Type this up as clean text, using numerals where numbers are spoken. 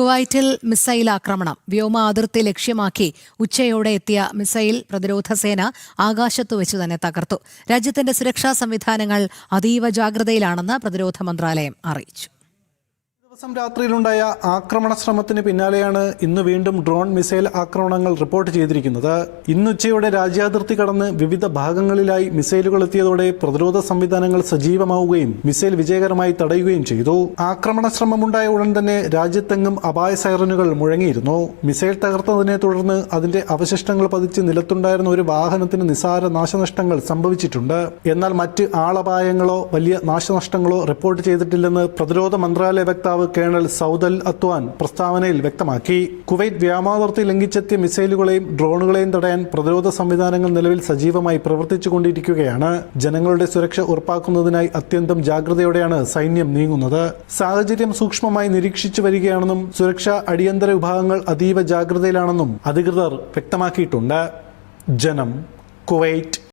കുവൈറ്റിൽ മിസൈൽ ആക്രമണം. വ്യോമ അതിർത്തി ലക്ഷ്യമാക്കി ഉച്ചയോടെ എത്തിയ മിസൈൽ പ്രതിരോധ സേന ആകാശത്തു വെച്ച് തന്നെ തകർത്തു. രാജ്യത്തിന്റെ സുരക്ഷാ സംവിധാനങ്ങൾ അതീവ ജാഗ്രതയിലാണെന്ന് പ്രതിരോധ മന്ത്രാലയം അറിയിച്ചു. ദിവസം രാത്രിയിലുണ്ടായ ആക്രമണ ശ്രമത്തിന് പിന്നാലെയാണ് ഇന്ന് വീണ്ടും ഡ്രോൺ മിസൈൽ ആക്രമണങ്ങൾ റിപ്പോർട്ട് ചെയ്തിരിക്കുന്നത്. ഇന്നുച്ചയോടെ രാജ്യാതിർത്തി കടന്ന് വിവിധ ഭാഗങ്ങളിലായി മിസൈലുകൾ എത്തിയതോടെ പ്രതിരോധ സംവിധാനങ്ങൾ സജീവമാവുകയും മിസൈൽ വിജയകരമായി തടയുകയും ചെയ്തു. ആക്രമണ ശ്രമമുണ്ടായ ഉടൻ തന്നെ രാജ്യത്തെങ്ങും അപായ സൈറനുകൾ മുഴങ്ങിയിരുന്നു. മിസൈൽ തകർത്തതിനെ തുടർന്ന് അതിന്റെ അവശിഷ്ടങ്ങൾ പതിച്ച് നിലത്തുണ്ടായിരുന്ന ഒരു വാഹനത്തിന് നിസാര നാശനഷ്ടങ്ങൾ സംഭവിച്ചിട്ടുണ്ട്. എന്നാൽ മറ്റ് ആളപായങ്ങളോ വലിയ നാശനഷ്ടങ്ങളോ റിപ്പോർട്ട് ചെയ്തിട്ടില്ലെന്ന് പ്രതിരോധ മന്ത്രാലയ വക്താവ് കേണൽ സൗദ് അൽ അത്വാൻ പ്രസ്താവനയിൽ വ്യക്തമാക്കി. കുവൈറ്റ് വ്യോമാതിർത്തി ലംഘിച്ചെത്തിയ മിസൈലുകളെയും ഡ്രോണുകളെയും തടയാൻ പ്രതിരോധ സംവിധാനങ്ങൾ നിലവിൽ സജീവമായി പ്രവർത്തിച്ചുകൊണ്ടിരിക്കുകയാണ്. ജനങ്ങളുടെ സുരക്ഷ ഉറപ്പാക്കുന്നതിനായി അത്യന്തം ജാഗ്രതയോടെയാണ് സൈന്യം നീങ്ങുന്നത്. സാഹചര്യം സൂക്ഷ്മമായി നിരീക്ഷിച്ചു വരികയാണെന്നും സുരക്ഷാ അടിയന്തര വിഭാഗങ്ങൾ അതീവ ജാഗ്രതയിലാണെന്നും അധികൃതർ വ്യക്തമാക്കിയിട്ടുണ്ട്. ജനം, കുവൈറ്റ്.